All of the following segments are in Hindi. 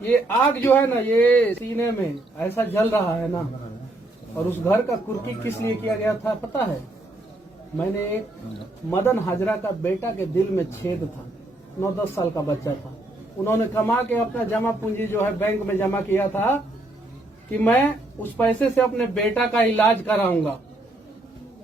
ये आग जो है ना, ये सीने में ऐसा जल रहा है ना। और उस घर का कुर्की किस लिए किया गया था पता है? मैंने एक मदन हाजरा का बेटा के दिल में छेद था, 9-10 साल का बच्चा था। उन्होंने कमा के अपना जमा पूंजी जो है बैंक में जमा किया था कि मैं उस पैसे से अपने बेटा का इलाज कराऊंगा,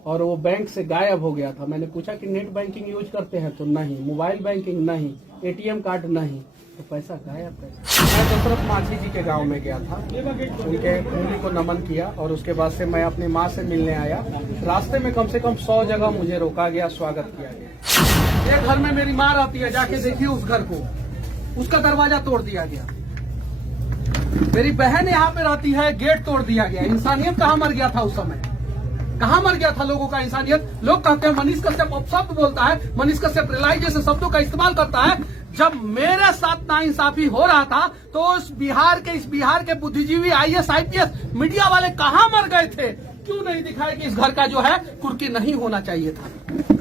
और वो बैंक से गायब हो गया था। मैंने पूछा कि नेट बैंकिंग यूज करते हैं तो नहीं, मोबाइल बैंकिंग नहीं, एटीएम कार्ड नहीं, तो पैसा गायब कैसे? मैं दशरथ माछी जी के गांव में गया था, उनके भूमि को नमन किया और उसके बाद से मैं अपनी माँ से मिलने आया। रास्ते में कम से कम 100 जगह मुझे रोका गया, स्वागत किया गया। एक घर में मेरी माँ रहती है, जाके देखिए उस घर को, उसका दरवाजा तोड़ दिया गया। मेरी बहन यहाँ पे रहती है, गेट तोड़ दिया गया। इंसानियत कहाँ मर गया था उस समय? कहाँ मर गया था लोगों का इंसानियत? लोग कहते हैं मनीष कश्यप अपशब्द बोलता है, मनीष कश्यप रिलाई जैसे शब्दों का इस्तेमाल करता है। जब मेरे साथ नाइंसाफी हो रहा था तो इस बिहार के बुद्धिजीवी IAS IPS मीडिया वाले कहाँ मर गए थे? क्यों नहीं दिखाए कि इस घर का जो है कुर्की नहीं होना चाहिए था?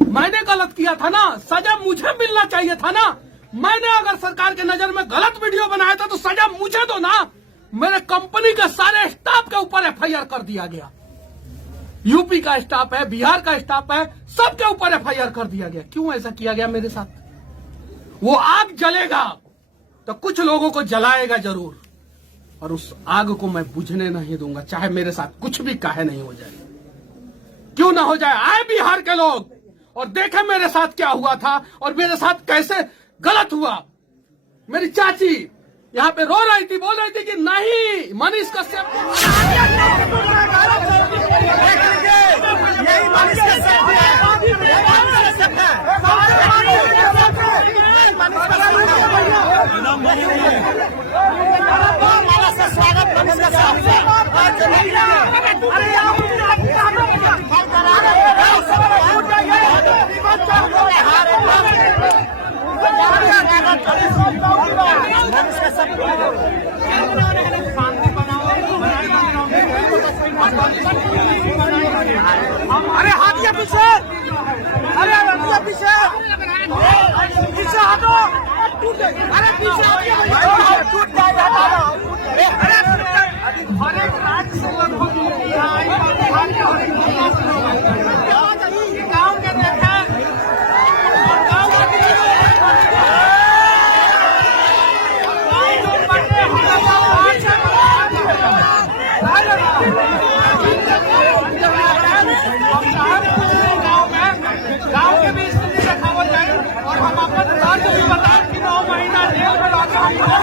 मैंने गलत किया था ना, सजा मुझे मिलना चाहिए था ना। मैंने अगर सरकार के नजर में गलत वीडियो बनाया था तो सजा मुझे दो ना। मेरे कंपनी के सारे स्टाफ के ऊपर FIR कर दिया गया। यूपी का स्टाफ है, बिहार का स्टाफ है, सबके ऊपर FIR कर दिया गया। क्यों ऐसा किया गया मेरे साथ? वो आग जलेगा तो कुछ लोगों को जलाएगा जरूर, और उस आग को मैं बुझने नहीं दूंगा, चाहे मेरे साथ कुछ भी काहे नहीं हो जाए। क्यों ना हो जाए? आए बिहार के लोग और देखे मेरे साथ क्या हुआ था और मेरे साथ कैसे गलत हुआ। मेरी चाची यहाँ पे रो रही थी, बोल रही थी कि नहीं मनीष कश्यप अरे हाथिया पीछे, अरे हाथिया पीछे, पीछे हटो, अरे पीछे टूट जाएगा। अरे हर एक राज्य से लगभग गाँव के देखे गाँव के भी स्थिति दिखावल जाए और हम अपन राज्य भी बताएं कि 9 महीना जेल में हम अपना माँ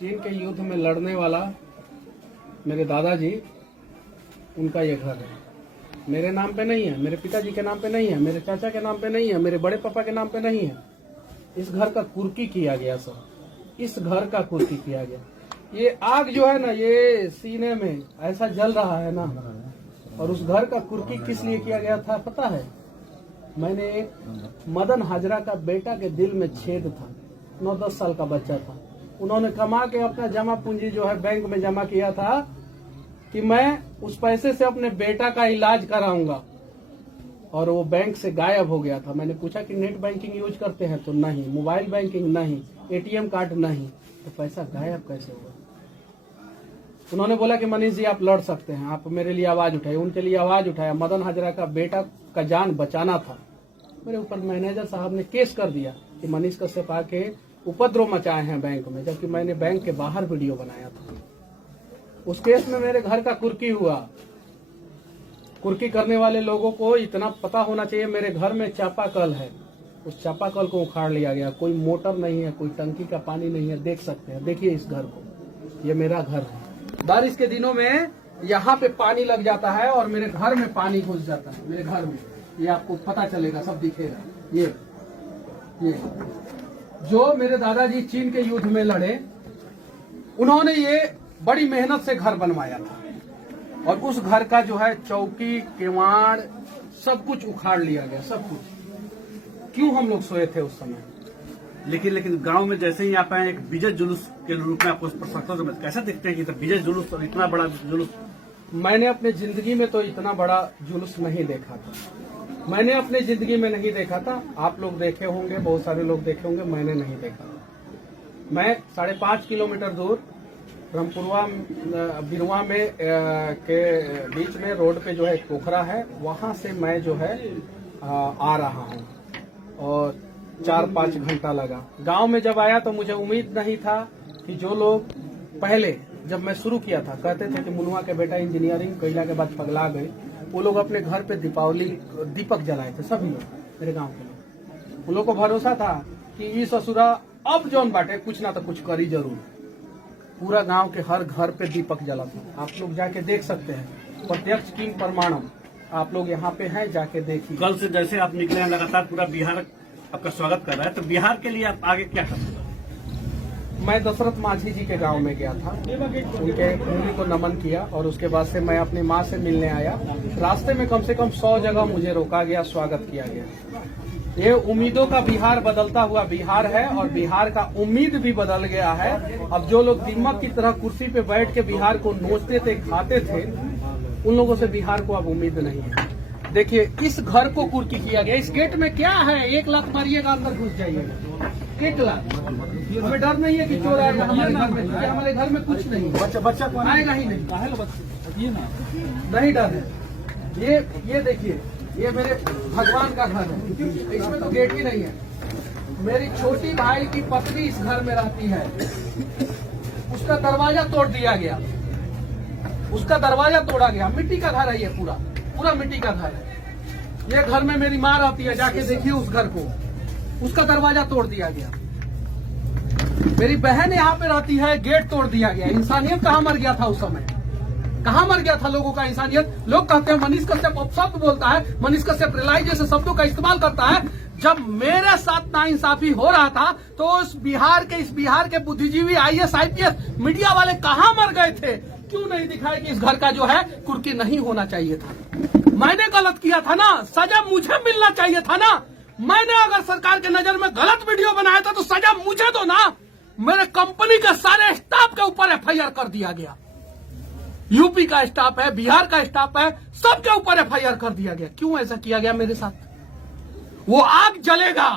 चीन के युद्ध में लड़ने वाला मेरे दादाजी, उनका ये घर है। मेरे नाम पे नहीं है, मेरे पिताजी के नाम पे नहीं है, मेरे चाचा के नाम पे नहीं है, मेरे बड़े पापा के नाम पे नहीं है। इस घर का कुर्की किया गया सर, इस घर का कुर्की किया गया। ये आग जो है ना, ये सीने में ऐसा जल रहा है ना। और उस घर का कुर्की किस लिए किया गया था पता है? मैंने एक मदन हाजरा का बेटा के दिल में छेद था, 9-10 साल का बच्चा था। उन्होंने कमा के अपना जमा पूंजी जो है बैंक में जमा किया था कि मैं उस पैसे से अपने बेटा का इलाज कराऊंगा, और वो बैंक से गायब हो गया था। मैंने पूछा कि नेट बैंकिंग यूज करते हैं तो नहीं, मोबाइल बैंकिंग नहीं, एटीएम कार्ड नहीं, तो पैसा गायब कैसे हुआ? उन्होंने बोला कि मनीष जी आप लड़ सकते हैं, आप मेरे लिए आवाज उठाइए। उनके लिए आवाज उठाया। मदन हाजरा का बेटा का जान बचाना था। मेरे ऊपर मैनेजर साहब ने केस कर दिया कि मनीष कश्यप आके उपद्रव मचाए हैं बैंक में, जबकि मैंने बैंक के बाहर वीडियो बनाया था। उस केस में मेरे घर का कुर्की हुआ। कुर्की करने वाले लोगों को इतना पता होना चाहिए, मेरे घर में चापाकल है, उस चापाकल को उखाड़ लिया गया। कोई मोटर नहीं है, कोई टंकी का पानी नहीं है। देख सकते हैं, देखिए इस घर को, ये मेरा घर है। बारिश के दिनों में यहाँ पे पानी लग जाता है और मेरे घर में पानी घुस जाता है, मेरे घर में। ये आपको पता चलेगा, सब दिखेगा। ये जो मेरे दादाजी चीन के युद्ध में लड़े, उन्होंने ये बड़ी मेहनत से घर बनवाया था और उस घर का जो है चौकी, केवाड़, सब कुछ उखाड़ लिया गया, सब कुछ। क्यों हम लोग सोए थे उस समय? लेकिन गांव में जैसे ही आप आए, एक विजय जुलूस के रूप में आपको प्रशंसा में कैसा देखते हैं कि विजय जुलूस और इतना बड़ा जुलूस? मैंने अपने जिंदगी में तो इतना बड़ा जुलूस नहीं देखा था, मैंने अपने जिंदगी में नहीं देखा था। आप लोग देखे होंगे, बहुत सारे लोग देखे होंगे, मैंने नहीं देखा। मैं 5.5 किलोमीटर दूर ब्रह्मपुरवा बिरवा में के बीच में रोड पे जो है एक पोखरा है, वहां से मैं जो है आ रहा हूँ और 4-5 घंटा लगा। गांव में जब आया तो मुझे उम्मीद नहीं था कि जो लोग पहले जब मैं शुरू किया था कहते थे कि मुनुआ के बेटा इंजीनियरिंग कैला के बाद पगला गए, वो लोग अपने घर पे दीपक जलाए थे, सभी लोग, मेरे गांव के लोग। उन लोग को भरोसा था कि ई ससुरा अब जौन बाटे कुछ ना तो कुछ करी जरूर। पूरा गांव के हर घर पे दीपक जला था। आप लोग जाके देख सकते हैं, प्रत्यक्ष किम प्रमाणम। आप लोग यहाँ पे हैं, जाके देखिए। कल से जैसे आप निकले हैं, लगातार पूरा बिहार आपका स्वागत कर रहा है, तो बिहार के लिए आप आगे क्या करेंगे? मैं दशरथ मांझी जी के गांव में गया था, उनके भूमि को नमन किया और उसके बाद से मैं अपनी मां से मिलने आया। रास्ते में कम से कम 100 जगह मुझे रोका गया, स्वागत किया गया। ये उम्मीदों का बिहार बदलता हुआ बिहार है और बिहार का उम्मीद भी बदल गया है। अब जो लोग दीमक की तरह कुर्सी पे बैठ के बिहार को नोचते थे, खाते थे, उन लोगों से बिहार को अब उम्मीद नहीं है। देखिए, इस घर को कुर्की किया गया। इस गेट में क्या है? 1 लाख मारिएगा, अंदर घुस जाइएगा। 1 लाख। हमें डर नहीं है कि चोर आएगा हमारे घर में, क्योंकि हमारे घर में कुछ नहीं है। बच्चा आएगा ही नहीं, नहीं डर है। ये देखिए, ये मेरे भगवान का घर है, इसमें तो गेट ही नहीं है। मेरी छोटी भाई की पत्नी इस घर में रहती है, उसका दरवाजा तोड़ दिया गया, उसका दरवाजा तोड़ा गया। मिट्टी का घर है, ये पूरा मिट्टी का घर है। ये घर में मेरी माँ रहती है, जाके देखिए उस घर को, उसका दरवाजा तोड़ दिया गया। मेरी बहन यहाँ पे रहती है, गेट तोड़ दिया गया। इंसानियत कहाँ मर गया था उस समय? कहाँ मर गया था लोगों का इंसानियत? लोग कहते हैं मनीष कश्यप अपशब्द बोलता है, मनीष कश्यप रिलाई जैसे शब्दों का इस्तेमाल करता है। जब मेरे साथ नाइंसाफी हो रहा था तो इस बिहार के बुद्धिजीवी IAS IPS मीडिया वाले कहाँ मर गए थे? क्यों नहीं दिखाए कि इस घर का जो है कुर्की नहीं होना चाहिए था? मैंने गलत किया था ना, सजा मुझे मिलना चाहिए था ना। मैंने अगर सरकार के नजर में गलत वीडियो बनाया था तो सजा मुझे दो ना। मेरे कंपनी के सारे स्टाफ के ऊपर FIR कर दिया गया। यूपी का स्टाफ है, बिहार का स्टाफ है, सबके ऊपर FIR कर दिया गया। क्यों ऐसा किया गया मेरे साथ? वो आग जलेगा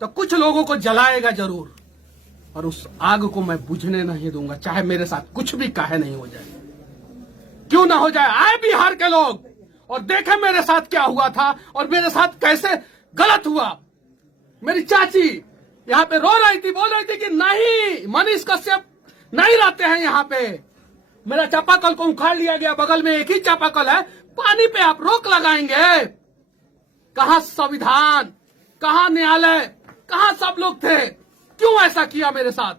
तो कुछ लोगों को जलाएगा जरूर, और उस आग को मैं बुझने नहीं दूंगा, चाहे मेरे साथ कुछ भी काहे नहीं हो जाए। क्यों ना हो जाए? आए बिहार के लोग और देखे मेरे साथ क्या हुआ था और मेरे साथ कैसे गलत हुआ। मेरी चाची यहाँ पे रो रही थी, बोल रही थी कि नहीं, मनीष कश्यप नहीं रहते हैं यहाँ पे। मेरा चापाकल को उखाड़ लिया गया, बगल में एक ही चापाकल है, पानी पे आप रोक लगाएंगे? कहाँ संविधान, कहाँ न्यायालय, कहाँ सब लोग थे? क्यों ऐसा किया मेरे साथ?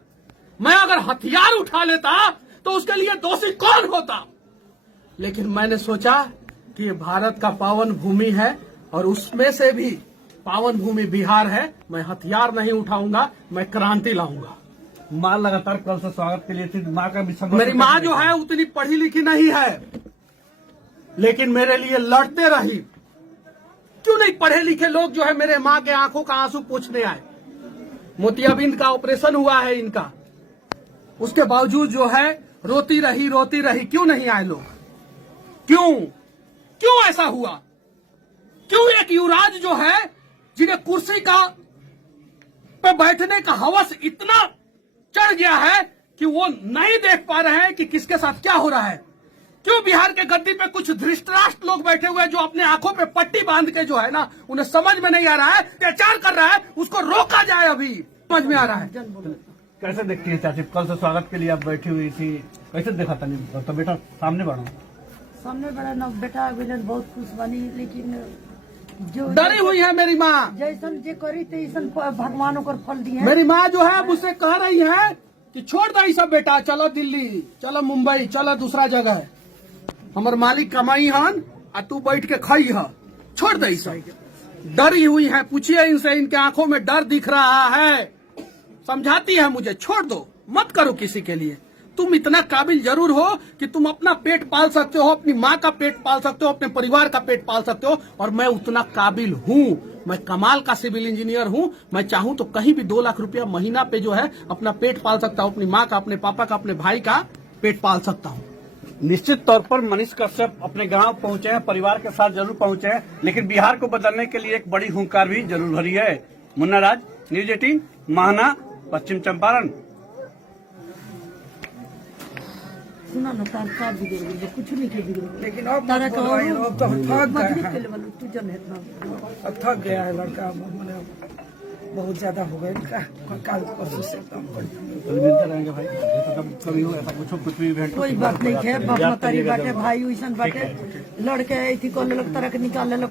मैं अगर हथियार उठा लेता तो उसके लिए दोषी कौन होता? लेकिन मैंने सोचा कि ये भारत का पावन भूमि है और उसमें से भी पावन भूमि बिहार है। मैं हथियार नहीं उठाऊंगा, मैं क्रांति लाऊंगा। माँ लगातार कल से स्वागत के लिए थी, माँ का भी मेरी माँ जो है उतनी पढ़ी लिखी नहीं है, लेकिन मेरे लिए लड़ते रही। क्यों नहीं पढ़े लिखे लोग जो है मेरे माँ के आंखों का आंसू पूछने आए? मोतियाबिंद का ऑपरेशन हुआ है इनका, उसके बावजूद जो है रोती रही। क्यों नहीं आए लोग? क्यों ऐसा हुआ? क्यों एक युवराज जो है, जिन्हें कुर्सी का पे बैठने का हवस इतना चढ़ गया है कि वो नहीं देख पा रहे हैं कि किसके साथ क्या हो रहा है? क्यों बिहार के गद्दी पे कुछ धृष्टराष्ट्र लोग बैठे हुए हैं जो अपने आंखों पे पट्टी बांध के जो है ना, उन्हें समझ में नहीं आ रहा है, अत्याचार कर रहा है, उसको रोका जाए। अभी समझ में आ रहा है। कैसे देखती है चाची? कल से स्वागत के लिए आप बैठी हुई थी, कैसे देखा था? नहीं तो बेटा सामने बढ़ा ना, बेटा बहुत खुश बनी, लेकिन जो डरी हुई है मेरी माँ। जैसन जे करी तैसन भगवान ओकर फल दिए। मेरी माँ जो है मुझसे कह रही है कि छोड़ दे सब बेटा, चलो दिल्ली, चलो मुंबई, चलो दूसरा जगह। हमर मालिक कमाई हन आ तू बैठ के खाई है। छोड़ दे सब, डरी हुई है, पूछिए इनसे, इनके आंखों में डर दिख रहा है। समझाती है मुझे, छोड़ दो, मत करो किसी के लिए। तुम इतना काबिल जरूर हो कि तुम अपना पेट पाल सकते हो, अपनी माँ का पेट पाल सकते हो, अपने परिवार का पेट पाल सकते हो, और मैं उतना काबिल हूँ। मैं कमाल का सिविल इंजीनियर हूँ। मैं चाहूँ तो कहीं भी 2 लाख रुपया महीना पे जो है अपना पेट पाल सकता हूँ, अपनी माँ का, अपने पापा का, अपने भाई का पेट पाल सकता हूँ। निश्चित तौर पर मनीष कश्यप अपने गांव पहुंचे हैं, परिवार के साथ जरूर पहुंचे हैं, लेकिन बिहार को बदलने के लिए एक बड़ी हुंकार भी जरूर भरी है। मुन्ना राज, न्यूज 18, महना, पश्चिम चंपारण। सुना ना तार का बिगड़ गई, कुछ नहीं के बिगड़ गई, लेकिन अब तारा मत का बोलो, अब तो थक गए मजबूत हैं। के लेवल तू जन है इतना अब थक गया है लड़का, मैंने बहुत ज्यादा हो गया इनका, कल परसों से काम कर। मिलते रहेंगे भाई, तो कभी हो ऐसा कुछ भी इवेंट कोई बात नहीं है। बाप मतारी बाटे, भाई वैसन बाटे, लड़के थी को लोग तरह के निकाल ले